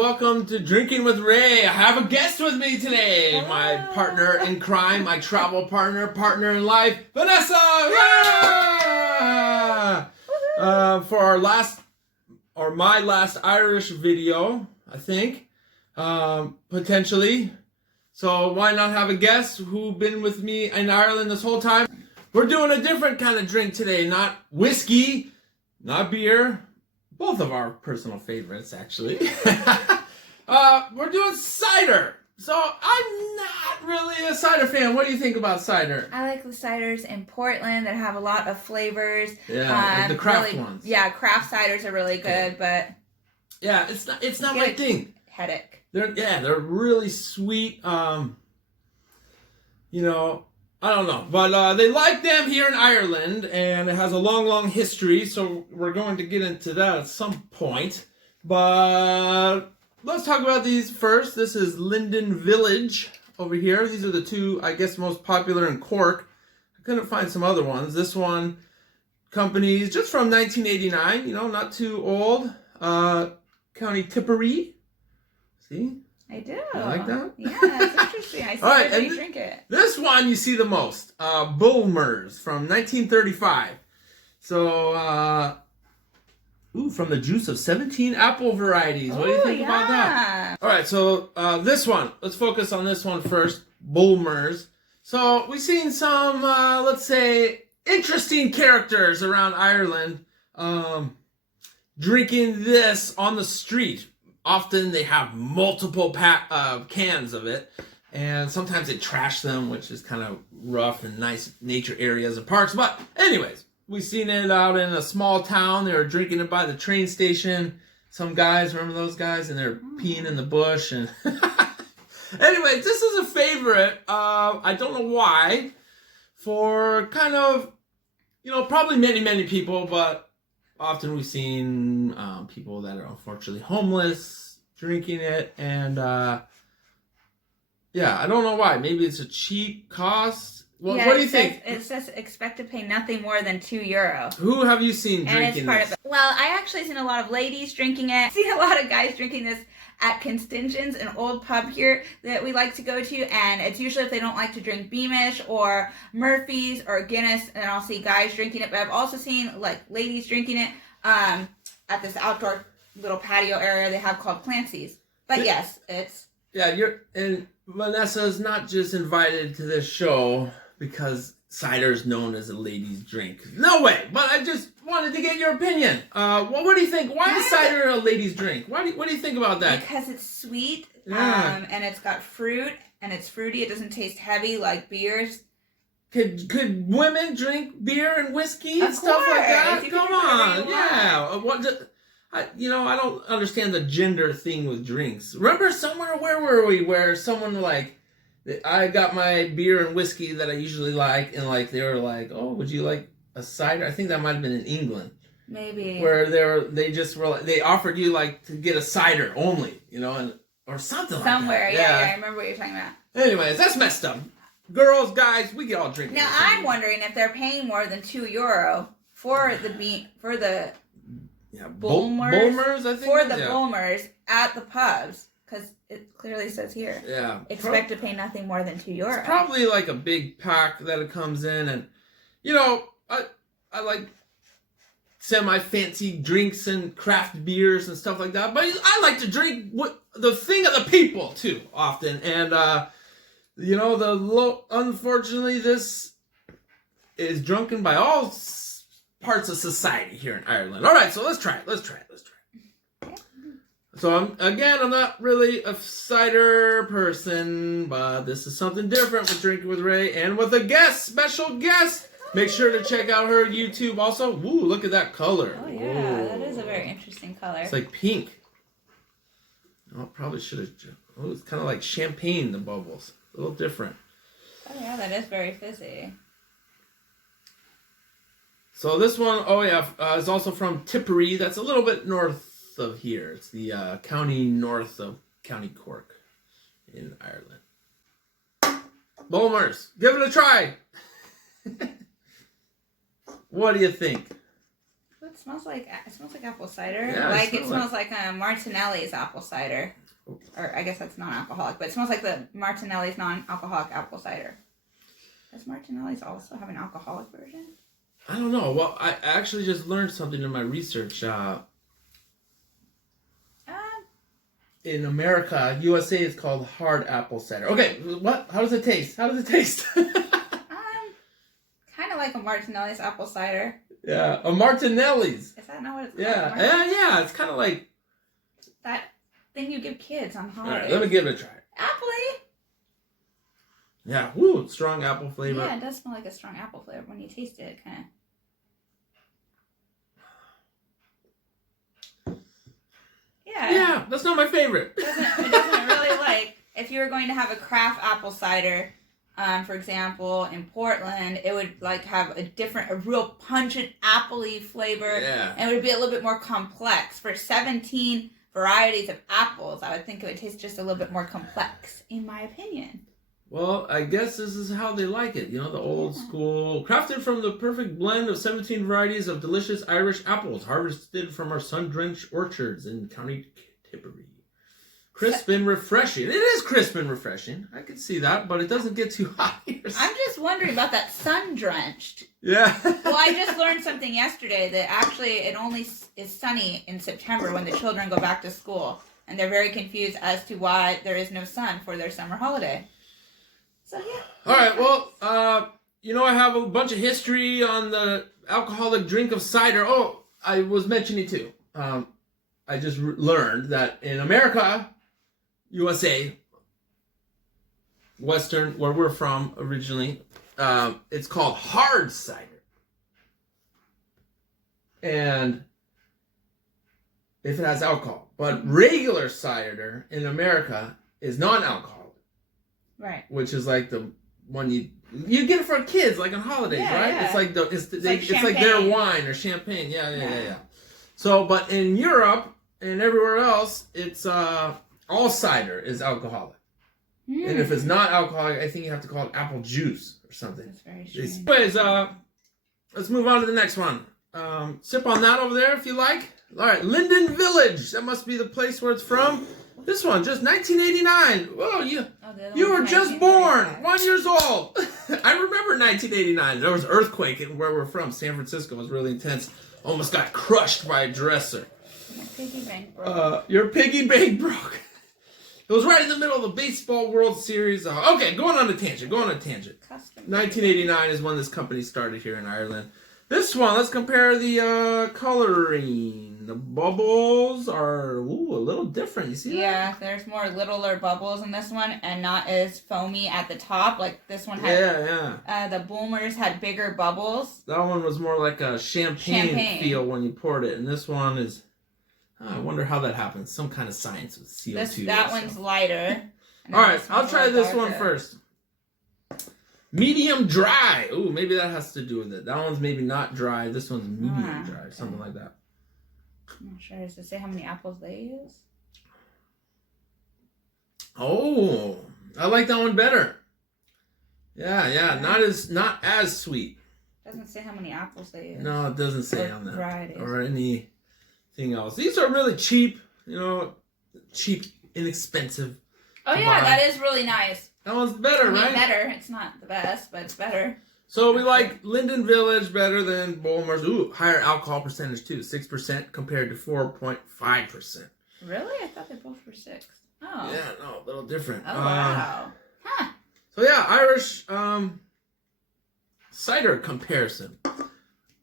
welcome to Drinking with Ray. I have a guest with me today. My partner in crime, my travel partner in life, Vanessa! Yeah! For our my last Irish video, I think, potentially. So why not have a guest who's been with me in Ireland this whole time? We're doing a different kind of drink today, not whiskey, not beer. Both of our personal favorites, actually. We're doing cider. So I'm not really a cider fan. What do you think about cider? I like the ciders in Portland that have a lot of flavors. Yeah, like the craft ones. Yeah, craft ciders are really good, but yeah, it's not my thing. Headache. They're really sweet. I don't know, but they like them here in Ireland, and it has a long history, so we're going to get into that at some point. But let's talk about these first. This is Linden Village over here. These are the two, I guess, most popular in Cork. I couldn't find some other ones. This one, company's just from 1989, not too old. County Tipperary. See? I do. You like that? Yeah, it's interesting. I see everybody drink it. This one you see the most. Bulmer's from 1935. So, from the juice of 17 apple varieties. What do you think about that? All right, so this one. Let's focus on this one first. Bulmer's. So we've seen some, let's say, interesting characters around Ireland drinking this on the street. Often they have multiple cans of it, and sometimes they trash them, which is kind of rough in nice nature areas and parks. But anyways, we've seen it out in a small town. They were drinking it by the train station. Some guys, remember those guys? And they're peeing in the bush. And anyways, this is a favorite. I don't know why. For kind of, probably many people, but often we've seen people that are unfortunately homeless drinking it, and I don't know why. Maybe it's a cheap cost. Well, what do you think? It says expect to pay nothing more than €2. Who have you seen drinking this? Well, I actually seen a lot of ladies drinking it. I've seen a lot of guys drinking this at Constitution's, an old pub here that we like to go to, and it's usually if they don't like to drink Beamish or Murphy's or Guinness, and I'll see guys drinking it, but I've also seen ladies drinking it at this outdoor little patio area they have called Clancy's. But yes, it's... Yeah, and Vanessa's not just invited to this show because cider is known as a ladies' drink. No way! But I just wanted to get your opinion. What do you think? Why is cider a ladies' drink? What do you think about that? Because it's sweet, and it's got fruit, and it's fruity. It doesn't taste heavy like beers. Could women drink beer and whiskey and stuff like that? Come on, yeah. I don't understand the gender thing with drinks. Remember where were we, where someone I got my beer and whiskey that I usually like, and they were like, oh, would you like a cider? I think that might have been in England. Maybe. Where they offered you to get a cider only, or something like that. Somewhere, yeah, I remember what you're talking about. Anyways, that's messed up. Girls, guys, we can all drink. Now I'm wondering if they're paying more than €2 for the Bulmers, I think. For the Bulmers at the pubs, because it clearly says here. Yeah. Expect to pay nothing more than €2. It's probably a big pack that it comes in, and I like semi-fancy drinks and craft beers and stuff like that, but I like to drink the thing of the people too often, and unfortunately this is drunken by all parts of society here in Ireland. All right, so let's try it. So I'm not really a cider person, but this is something different with Drinking with Ray and with a special guest. Make sure to check out her YouTube also. Woo, look at that color. Oh yeah, that is a very interesting color. It's like pink. Oh, probably should have. Oh, it's kind of like champagne, the bubbles. A little different. Oh yeah, that is very fizzy. So this one, is also from Tipperary. That's a little bit north of here. It's the county north of County Cork in Ireland. Bulmer's, give it a try. What do you think? Let's smells like apple cider. Yeah, like it smells like Martinelli's apple cider. Or I guess that's non-alcoholic, but it smells like the Martinelli's non-alcoholic apple cider. Does Martinelli's also have an alcoholic version? I don't know. Well, I actually just learned something in my research. In America, USA, it's called hard apple cider. Okay, what? How does it taste? Kind of like a Martinelli's apple cider. Yeah, a Martinelli's. Is that not what it's called? Yeah. It's kind of like that thing you give kids on holidays. All right, let me give it a try. Appley. Yeah, woo, strong apple flavor. Yeah, it does smell like a strong apple flavor when you taste it, kind of. Yeah, that's not my favorite. It doesn't really like, if you were going to have a craft apple cider, for example, in Portland, it would like have a real pungent appley flavor. Yeah. And it would be a little bit more complex. For 17 varieties of apples, I would think it would taste just a little bit more complex, in my opinion. Well, I guess this is how they like it. You know, the old school. Crafted from the perfect blend of 17 varieties of delicious Irish apples harvested from our sun-drenched orchards in County Tipperary. Crisp and refreshing. It is crisp and refreshing. I can see that, but it doesn't get too hot here. I'm just wondering about that sun-drenched. Yeah. Well, I just learned something yesterday that actually it only is sunny in September when the children go back to school. And they're very confused as to why there is no sun for their summer holiday. So, yeah. All right, well, I have a bunch of history on the alcoholic drink of cider. Oh, I was mentioning too. I just learned that in America, USA, Western, where we're from originally, it's called hard cider. And if it has alcohol. But regular cider in America is non-alcoholic. Right. Which is like the one you get it for kids, like on holidays, right? Yeah. It's like it's like like their wine or champagne. Yeah. So, but in Europe and everywhere else, it's all cider is alcoholic. And if it's not alcoholic, I think you have to call it apple juice or something. That's very strange. Anyways, let's move on to the next one. Sip on that over there if you like. All right, Linden Village. That must be the place where it's from. This one, just 1989. Whoa, you were just born, 1 year old. I remember 1989. There was an earthquake in where we're from. San Francisco was really intense. Almost got crushed by a dresser. My piggy bank broke. Your piggy bank broke. It was right in the middle of the Baseball World Series. Okay, going on a tangent. 1989 is when this company started here in Ireland. This one, let's compare the coloring. The bubbles are a little different. You see that? Yeah, there's more littler bubbles in this one and not as foamy at the top. Like this one had. Yeah. The Bulmers had bigger bubbles. That one was more like a champagne feel when you poured it. And this one is, I wonder how that happens. Some kind of science with CO2. That one's lighter. All right, I'll try this one first. Medium dry. Ooh, maybe that has to do with it. That one's maybe not dry. This one's medium dry. Something like that. I'm not sure. Does it say how many apples they use? Oh, I like that one better. Yeah. Not as sweet. Doesn't say how many apples they use. No, it doesn't say on that. Varieties. Or anything else. These are really cheap. Cheap, inexpensive. Oh yeah, that is really nice. That one's better, right? Better. It's not the best, but it's better. So we like Linden Village better than Bulmer's. Ooh, higher alcohol percentage too, 6% compared to 4.5%. Really? I thought they both were 6. Oh. Yeah, no, a little different. Oh wow. Huh. So yeah, Irish cider comparison.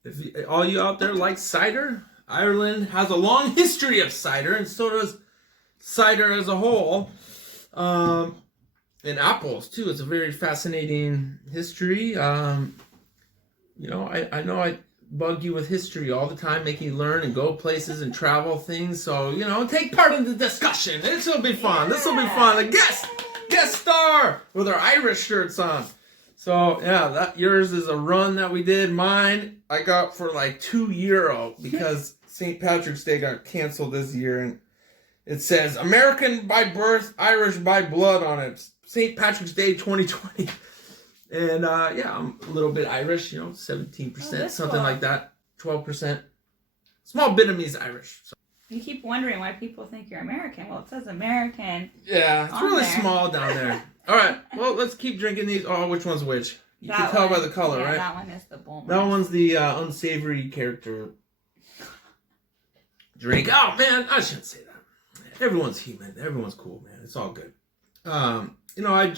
If all you out there like cider, Ireland has a long history of cider, and so does cider as a whole. And apples too. It's a very fascinating history. I know I bug you with history all the time, making you learn and go places and travel things. So take part in the discussion. This will be fun. This will be fun. A guest star with our Irish shirts on. So yeah, that yours is a run that we did. Mine I got for like €2 because St. Patrick's Day got canceled this year, and it says American by birth, Irish by blood on it. St. Patrick's Day 2020. And I'm a little bit Irish, 17%, something like that. 12%. small Vietnamese Irish. So. You keep wondering why people think you're American. Well, it says American. Yeah, it's really there. small down there. All right, well, let's keep drinking these. Oh, which one's which? You That can tell one, by the color, yeah, right? That one is the Bulmer. That one's the unsavory character drink. Oh, man, I shouldn't say that. Everyone's human. Everyone's cool, man. It's all good. You know, I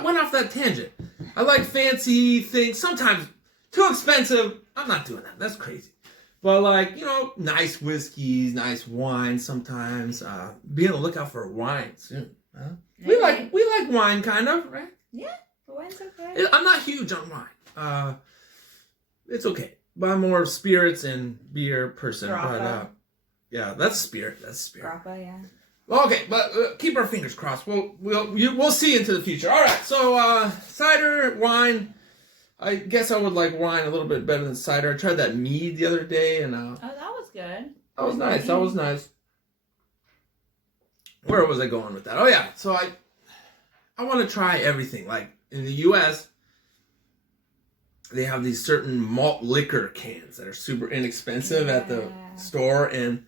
went off that tangent. I like fancy things. Sometimes too expensive. I'm not doing that. That's crazy. But like, you know, nice whiskeys, nice wine sometimes. Be on the lookout for wine soon. Huh? We like wine kind of, right? Yeah, the wine's okay. I'm not huge on wine. It's okay. But I'm more spirits and beer person. Grappa. But yeah, that's spirit. That's spirit. Grappa, yeah. Okay, but keep our fingers crossed. We'll see into the future. All right, so cider, wine. I guess I would like wine a little bit better than cider. I tried that mead the other day, and Oh, that was good. that was nice. That was nice. Where was I going with that? Oh yeah, so I want to try everything. Like in the U.S., they have these certain malt liquor cans that are super inexpensive at the store, and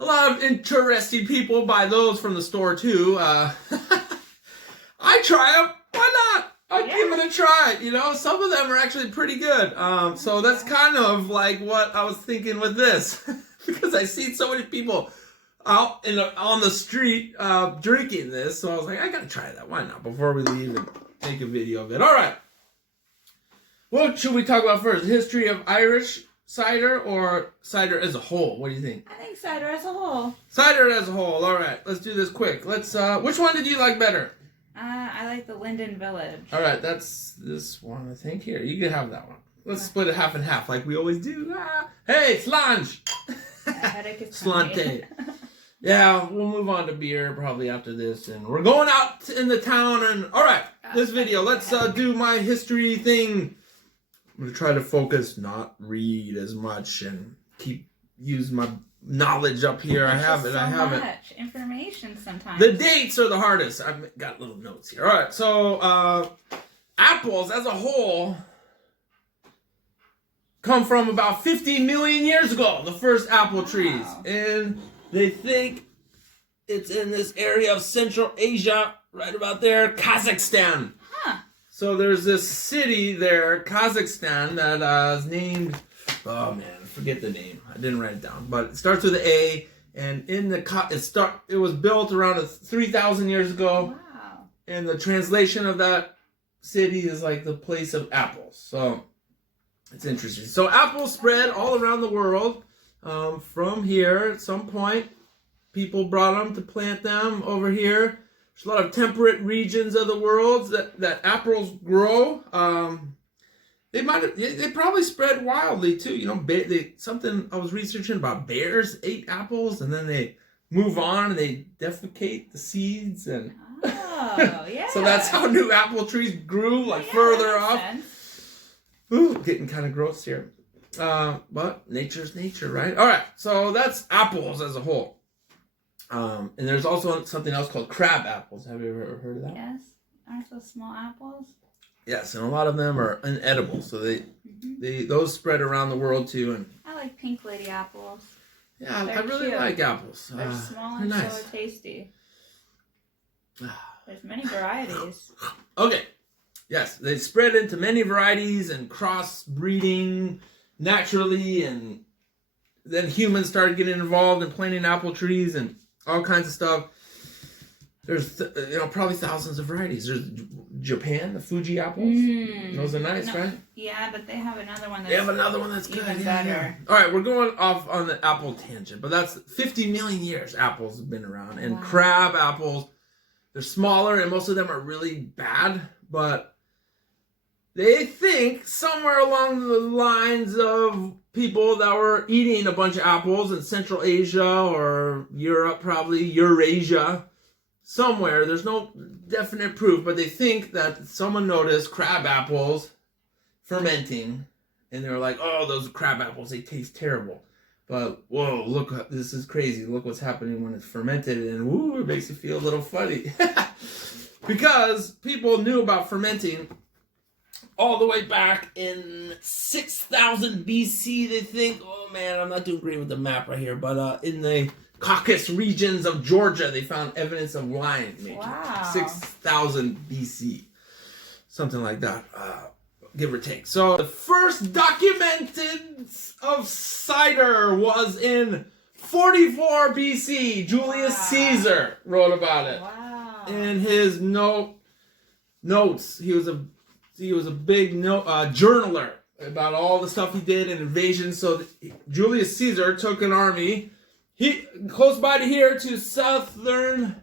a lot of interesting people buy those from the store too. I try them. Why not? I'll give it a try. You know, some of them are actually pretty good. So that's kind of like what I was thinking with this, because I seen so many people out on the street drinking this. So I was like, I gotta try that. Why not? Before we leave and make a video of it. All right. What should we talk about first? History of Irish cider or cider as a whole? What do you think? I think cider as a whole. Cider as a whole. All right. Let's do this quick. Let's. Which one did you like better? I like the Linden Village. All right. That's this one, I think. Here, you can have that one. Let's split it half and half like we always do. Hey, slange. Headache is Slante. Yeah, we'll move on to beer probably after this, and we're going out in the town. And all right, this video. Let's do my history thing. I'm gonna try to focus, not read as much, and use my knowledge up here. I have it. Much information sometimes. The dates are the hardest. I've got little notes here. All right, so apples as a whole come from about 50 million years ago. The first apple trees, and they think it's in this area of Central Asia, right about there, Kazakhstan. So there's this city there, Kazakhstan, that is named, oh man, I forget the name. I didn't write it down, but it starts with an A, and it was built around 3,000 years ago. Wow. And the translation of that city is like the place of apples. So it's interesting. So apples spread all around the world. From here, at some point, people brought them to plant them over here. There's a lot of temperate regions of the world that apples grow. They probably spread wildly too. You know, something I was researching about bears ate apples and then they move on and they defecate the seeds and. Oh yeah. So that's how new apple trees grew, like further off. Ooh, getting kind of gross here. But nature's nature, right? All right, so that's apples as a whole. And there's also something else called crab apples. Have you ever heard of that? Yes. Aren't those small apples? Yes, and a lot of them are inedible, so those spread around the world too. And I like pink lady apples. yeah, They're I really cute. like apples. They're small and nice. so tasty. There's many varieties. Okay. Yes, they spread into many varieties and cross-breeding naturally, and then humans started getting involved in planting apple trees and all kinds of stuff. There's probably thousands of varieties. There's Japan, the Fuji apples. Those are nice, right? Yeah, but they have another one that's good. even better. Yeah. All right, we're going off on the apple tangent, but that's 50 million years apples have been around. And crab apples, they're smaller and most of them are really bad, but they think somewhere along the lines of people that were eating a bunch of apples in Central Asia or Europe, probably Eurasia, somewhere. There's no definite proof, but they think that someone noticed crab apples fermenting, and they were like, "Oh, those crab apples, they taste terrible." But whoa, look, this is crazy. Look what's happening when it's fermented, and woo, it makes you feel a little funny. Because people knew about fermenting all the way back in 6000 BC, they think. Oh man, I'm not doing great with the map right here, but in the Caucasus regions of Georgia, they found evidence of wine making. Wow. 6000 BC. Something like that, give or take. So the first documented of cider was in 44 BC. Julius Caesar wrote about it. Wow. In his notes, he was a big journaler about all the stuff he did in invasions. So Julius Caesar took an army, close by to here, to southern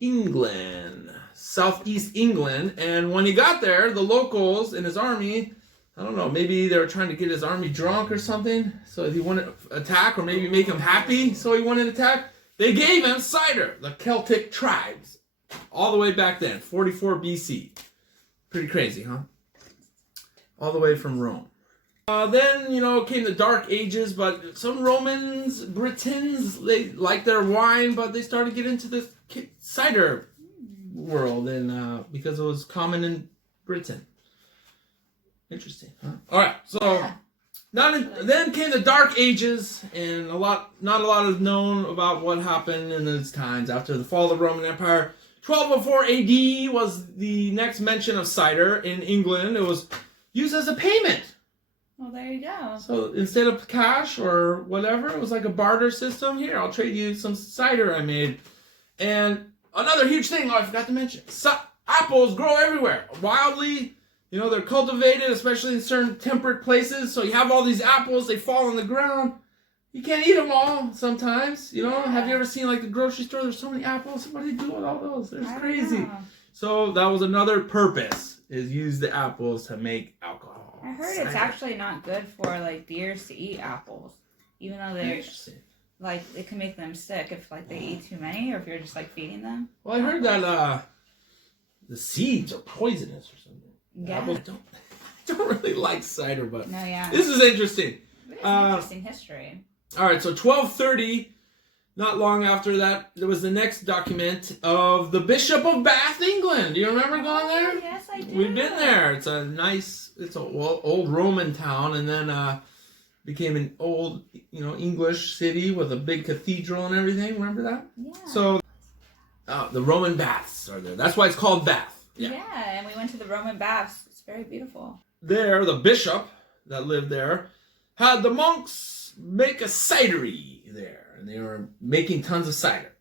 England, southeast England, and when he got there, the locals in his army, I don't know, maybe they were trying to get his army drunk or something, so he wouldn't attack, or maybe make him happy, so he wouldn't attack. They gave him cider, the Celtic tribes, all the way back then, 44 BC. Pretty crazy, huh? All the way from Rome. Then, came the Dark Ages, but some Romans, Britons, they liked their wine, but they started getting into the cider world, and because it was common in Britain. Interesting, huh? All right, so then came the Dark Ages, and not a lot is known about what happened in those times after the fall of the Roman Empire. 1204 AD was the next mention of cider in England. It was used as a payment. Well, there you go. So instead of cash or whatever, it was like a barter system. Here, I'll trade you some cider I made. And another huge thing I forgot to mention. Apples grow everywhere. Wildly, they're cultivated, especially in certain temperate places. So you have all these apples, they fall on the ground. You can't eat them all sometimes, Have you ever seen like the grocery store? There's so many apples. What do they do with all those? It's crazy. So that was another purpose, is use the apples to make alcohol. I heard it's actually not good for like deers to eat apples, even though they're like it can make them sick if like they eat too many, or if you're just like feeding them. Well, I heard that the seeds are poisonous or something. Yeah. Apples don't really like cider, but no, yeah. This is interesting. It's an interesting history. All right, so 1230, not long after that, there was the next document of the Bishop of Bath, England. Do you remember going there? Yes, I do. We've been there. It's an old Roman town, and then became an old, English city with a big cathedral and everything. Remember that? Yeah. So, the Roman baths are there. That's why it's called Bath. Yeah, and we went to the Roman baths. It's very beautiful. There, the bishop that lived there had the monks make a cidery there, and they were making tons of cider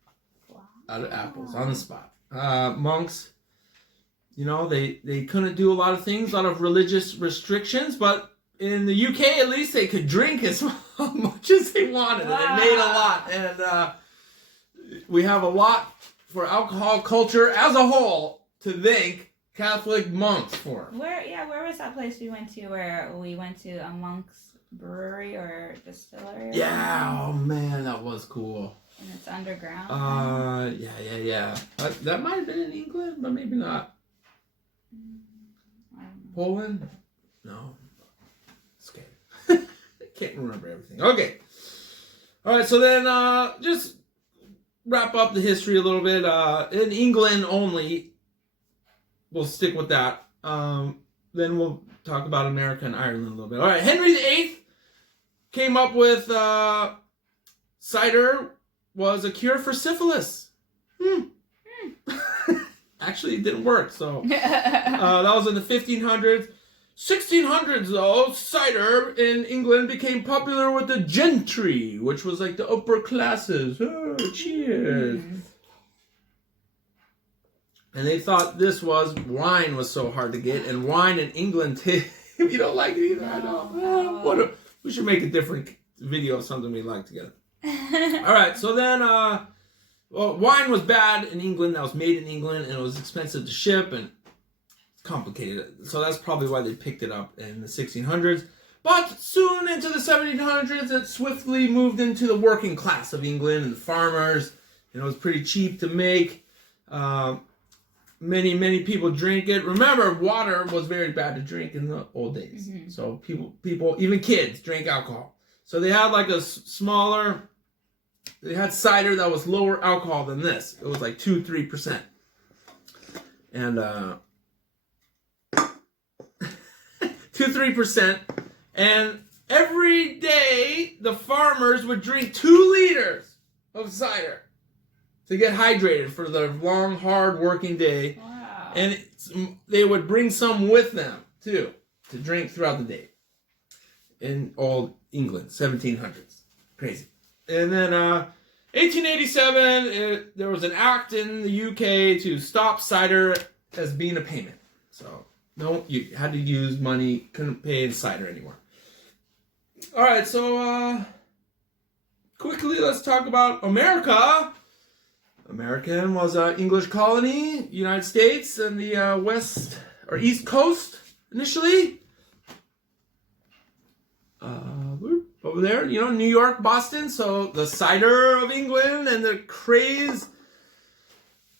out of apples on the spot. Monks, they couldn't do a lot of things, a lot of religious restrictions, but in the UK at least they could drink as much as they wanted. Wow. They made a lot, and we have a lot for alcohol culture as a whole to thank Catholic monks for. Where was that place we went to where we went to a monk's brewery or distillery? Yeah, oh man, that was cool. And it's underground? Yeah. That might have been in England, but maybe not. Poland? No. It's okay. I can't remember everything. Okay. Alright, so then just wrap up the history a little bit. In England only, we'll stick with that. Then we'll talk about America and Ireland a little bit. Alright, Henry VIII came up with cider was a cure for syphilis. Actually, it didn't work. So that was in the 1500s. 1600s, though, cider in England became popular with the gentry, which was like the upper classes. Oh, cheers. And they thought wine was so hard to get, and wine in England, you don't like it either. I know. We should make a different video of something we like together. All right, so then, wine was bad in England. That was made in England, and it was expensive to ship, and it's complicated. So that's probably why they picked it up in the 1600s. But soon into the 1700s, it swiftly moved into the working class of England and the farmers. It was pretty cheap to make. Many people drink it. Remember, water was very bad to drink in the old days. Mm-hmm. So people, even kids, drank alcohol. So they had like they had cider that was lower alcohol than this. It was like 2-3%. And 2-3%. And every day, the farmers would drink 2 liters of cider to get hydrated for their long, hard working day. Wow. And they would bring some with them, too, to drink throughout the day. In old England, 1700s. Crazy. And then 1887, there was an act in the UK to stop cider as being a payment. So, no, you had to use money, couldn't pay in cider anymore. All right, so quickly, let's talk about America. American was an English colony, United States, and the west or east coast initially. Over there, you know, New York, Boston. So the cider of England and the craze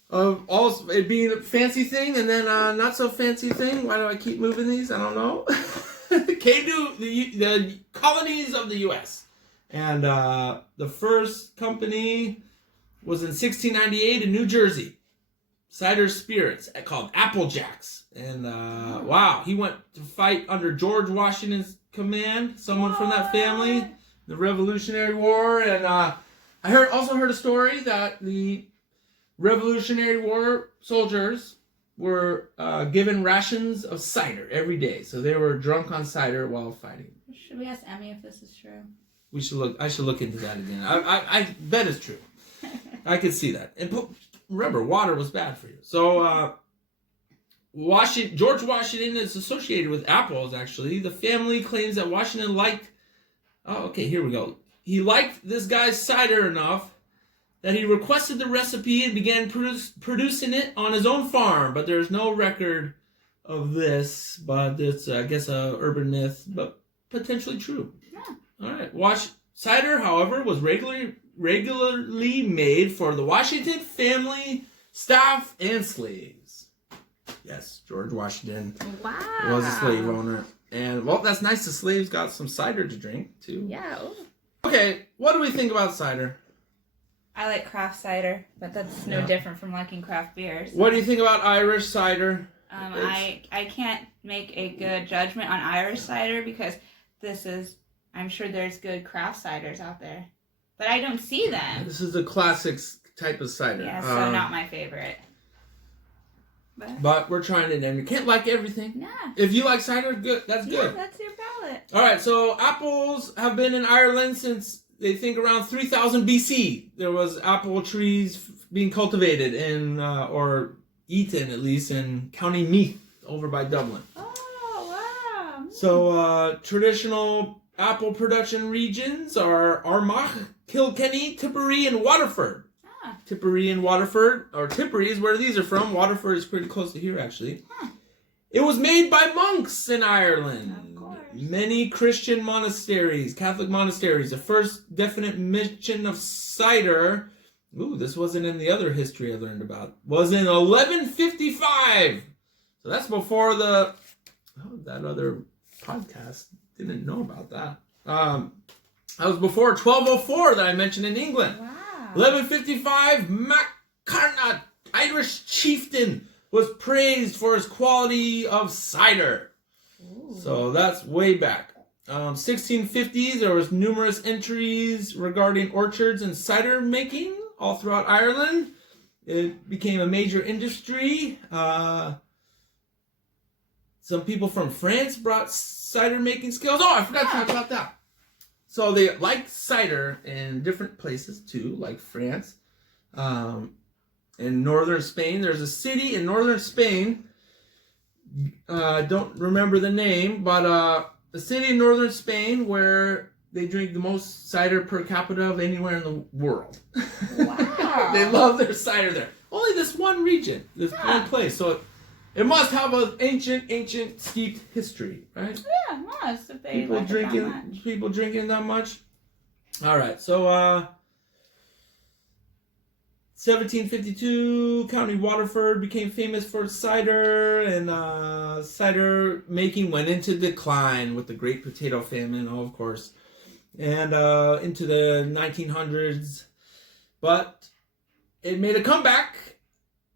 of all it being a fancy thing and then not so fancy thing. Why do I keep moving these? I don't know. Came to the colonies of the U.S. And the first company was in 1698 in New Jersey. Cider spirits called Applejacks. And wow, he went to fight under George Washington's command, someone from that family, the Revolutionary War. And I also heard a story that the Revolutionary War soldiers were given rations of cider every day. So they were drunk on cider while fighting. Should we ask Emmy if this is true? I should look into that again. I bet it's true. I could see that. And remember, water was bad for you. So George Washington is associated with apples, actually. The family claims that Washington liked... Oh, okay, here we go. He liked this guy's cider enough that he requested the recipe and began producing it on his own farm. But there's no record of this. But it's, I guess, a urban myth, but potentially true. Yeah. All right. Cider, however, was regularly made for the Washington family, staff, and slaves. Yes, George Washington was a slave owner. And, well, that's nice. The slaves got some cider to drink, too. Yeah. Ooh. Okay, what do we think about cider? I like craft cider, but that's no different from liking craft beer. So. What do you think about Irish cider? I can't make a good judgment on Irish cider because I'm sure there's good craft ciders out there. But I don't see them. This is a classic type of cider. Yeah, so not my favorite. But we're trying it, and you can't like everything. Yeah. If you like cider, good. That's good. Yeah, that's your palate. All right, so apples have been in Ireland since, they think, around 3000 BC. There was apple trees being cultivated or eaten, at least, in County Meath, over by Dublin. Oh, wow. So traditional apple production regions are Armagh, Kilkenny, Tipperary, and Waterford. Tipperary and Waterford, or Tipperary is where these are from. Waterford is pretty close to here, actually. It was made by monks in Ireland. Of course. Many Christian monasteries, Catholic monasteries. The first definite mention of cider, this wasn't in the other history I learned about, was in 1155. So that's before that other podcast. Didn't know about that. That was before 1204 that I mentioned in England. Wow. 1155, MacCarnot, Irish chieftain, was praised for his quality of cider. Ooh. So that's way back. 1650s, there was numerous entries regarding orchards and cider making all throughout Ireland. It became a major industry. Some people from France brought cider making skills. Oh, I forgot to talk about that. So they like cider in different places too, like France. In northern Spain, there's a city in northern Spain. I don't remember the name, but a city in northern Spain where they drink the most cider per capita of anywhere in the world. Wow. They love their cider there. Only this one region, this one place. So it must have an ancient steeped history, right? Yeah, it must. If they people drinking that much. All right, so 1752, County Waterford became famous for cider, and cider making went into decline with the Great Potato Famine, of course, and into the 1900s. But it made a comeback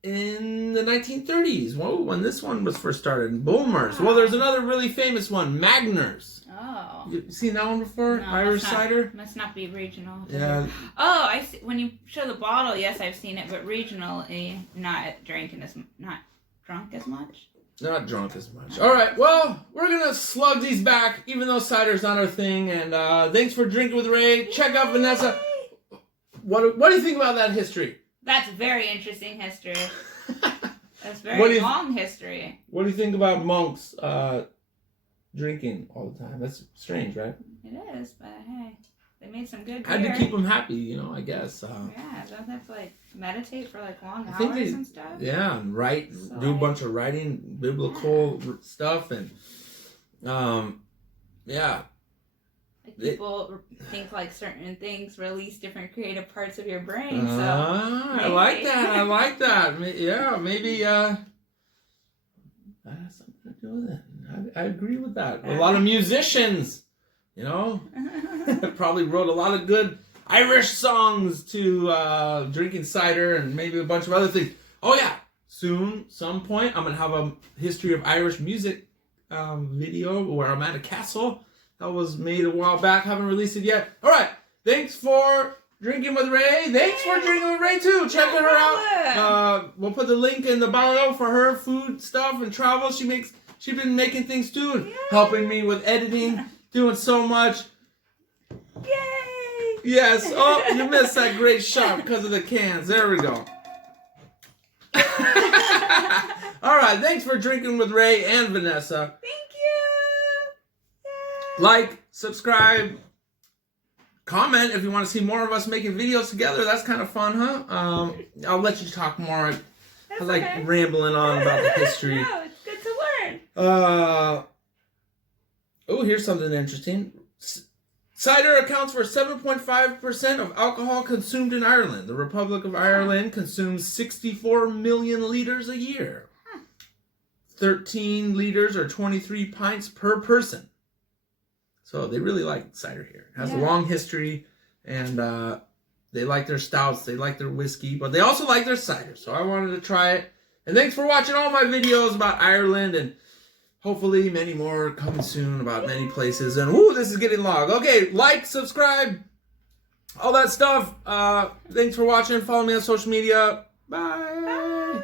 in the 1930s. Whoa, when this one was first started. Bulmer's. Well, there's another really famous one, Magner's. Oh. You seen that one before? No, Irish cider? Must not be regional. Yeah. Oh, I see. When you show the bottle, yes, I've seen it, but regionally, not drunk as much. Not drunk as much. All right, well, we're going to slug these back, even though cider's not our thing. And thanks for drinking with Ray. Check out Vanessa. What do you think about that history? That's very interesting history. That's very long history. What do you think about monks drinking all the time? That's strange, right? It is, but hey, they made some good beer. Had to keep them happy, I guess. Yeah, don't they have to meditate for long hours and stuff? Yeah, and write, do a bunch of writing, biblical stuff, and yeah. People think certain things release different creative parts of your brain. So I like that. Yeah, maybe that has something to do with it. I agree with that. A lot of musicians, probably wrote a lot of good Irish songs to drinking cider and maybe a bunch of other things. Oh yeah, soon, some point, I'm gonna have a history of Irish music video where I'm at a castle. That was made a while back. Haven't released it yet. All right. Thanks for drinking with Ray. Thanks for drinking with Ray too. Check her out. We'll put the link in the bio for her food stuff and travel. She's been making things too and helping me with editing, doing so much. Yay! Yes. Oh, you missed that great shot because of the cans. There we go. All right. Thanks for drinking with Ray and Vanessa. Like, subscribe, comment if you want to see more of us making videos together. That's kind of fun, huh? I'll let you talk more. I like rambling on about the history. No, it's good to learn. Here's something interesting. Cider accounts for 7.5% of alcohol consumed in Ireland. The Republic of Ireland consumes 64 million liters a year. 13 liters or 23 pints per person. So they really like cider here. It has a long history, and they like their stouts, they like their whiskey, but they also like their cider. So I wanted to try it. And thanks for watching all my videos about Ireland, and hopefully many more coming soon about many places. And this is getting long. Okay, like, subscribe, all that stuff. Thanks for watching. Follow me on social media. Bye. Bye.